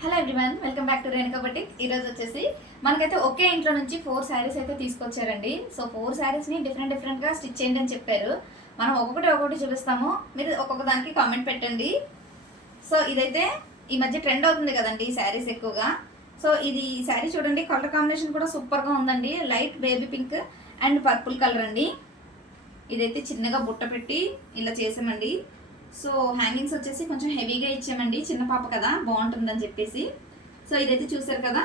Hello everyone, welcome back to Renuka boutique. ఈరోజు వచ్చేసి మనకైతే ఒకే ఇంట్లో నుంచి 4 శారీస్ అయితే తీసుకొచ్చారండి. సో 4 శారీస్ని డిఫరెంట్గా స్టిచ్ చేయండి అని చెప్పారు. మనం ఒక్కొక్కటి చూపిస్తాము, మీరు ఒక్కొక్క దానికి కామెంట్ పెట్టండి. సో ఇదైతే ఈ మధ్య ట్రెండ్ అవుతుంది కదండి ఈ శారీస్ ఎక్కువగా. సో ఇది శారీ చూడండి, కలర్ కాంబినేషన్ కూడా సూపర్గా ఉందండి. Light baby pink and purple colour అండి. ఇదైతే చిన్నగా బుట్ట పెట్టి ఇలా చేసామండి. సో హ్యాంగింగ్స్ వచ్చేసి కొంచెం హెవీగా ఇచ్చామండి, చిన్న పాప కదా బాగుంటుందని చెప్పేసి. సో ఇదైతే చూసారు కదా.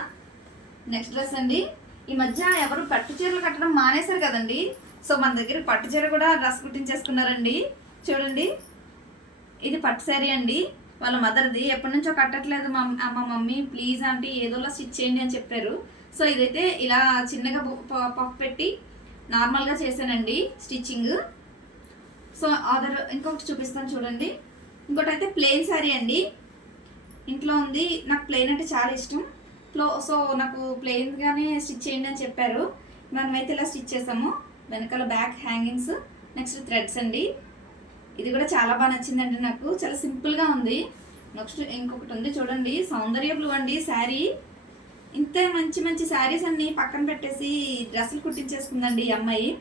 నెక్స్ట్ డ్రెస్ అండి. ఈ మధ్య ఎవరు పట్టు చీరలు కట్టడం మానేశారు కదండి. సో మన దగ్గర పట్టు చీర కూడా డ్రెస్ కుట్టించేసుకున్నారండి. చూడండి, ఇది పట్టు శారీ అండి, వాళ్ళ మదర్ది. ఎప్పటి నుంచో కట్టట్లేదు మా మమ్మీ, ప్లీజ్ ఆంటీ ఏదోలా స్టిచ్ చేయండి అని చెప్పారు. సో ఇదైతే ఇలా చిన్నగా పఫ్ పెట్టి నార్మల్గా చేశానండి స్టిచ్చింగ్. సో ఇంకొకటి చూపిస్తాను చూడండి. ఇంకోటి అయితే ప్లెయిన్ శారీ అండి, ఇంట్లో ఉంది. నాకు ప్లెయిన్ అంటే చాలా ఇష్టం. సో నాకు ప్లెయిన్గానే స్టిచ్ చేయండి అని చెప్పారు. మనమైతే ఇలా స్టిచ్ చేసాము. వెనకాల బ్యాక్ హ్యాంగింగ్స్, నెక్స్ట్ థ్రెడ్స్ అండి. ఇది కూడా చాలా బాగా నచ్చిందండి నాకు, చాలా సింపుల్గా ఉంది. నెక్స్ట్ ఇంకొకటి ఉంది చూడండి, సౌందర్య బ్లూ అండి శారీ. ఇంత మంచి శారీస్ అన్ని పక్కన పెట్టేసి డ్రెస్సులు కుట్టించేసుకుందండి ఈ అమ్మాయి.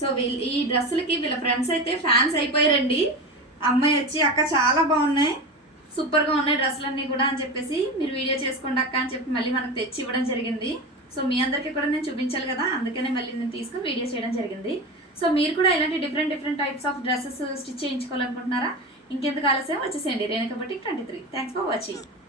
సో ఈ డ్రెస్సులకి వీళ్ళ ఫ్రెండ్స్ అయితే ఫ్యాన్స్ అయిపోయారండి. అమ్మాయి వచ్చి అక్క చాలా బాగున్నాయి, సూపర్గా ఉన్నాయి డ్రెస్సులన్నీ కూడా అని చెప్పేసి, మీరు వీడియో చేసుకోండి అక్క అని చెప్పి మళ్ళీ మనకు తెచ్చి ఇవ్వడం జరిగింది. సో మీ అందరికీ కూడా నేను చూపించాలి కదా, అందుకనే మళ్ళీ నేను తీసుకుని వీడియో చేయడం జరిగింది. సో మీరు కూడా ఇలాంటి different types of dresses stitch చేయించుకోవాలనుకుంటున్నారా? ఇంకెందుకు ఆలస్యం, వచ్చేసేయండి Renuka boutique 23. Thanks for watching.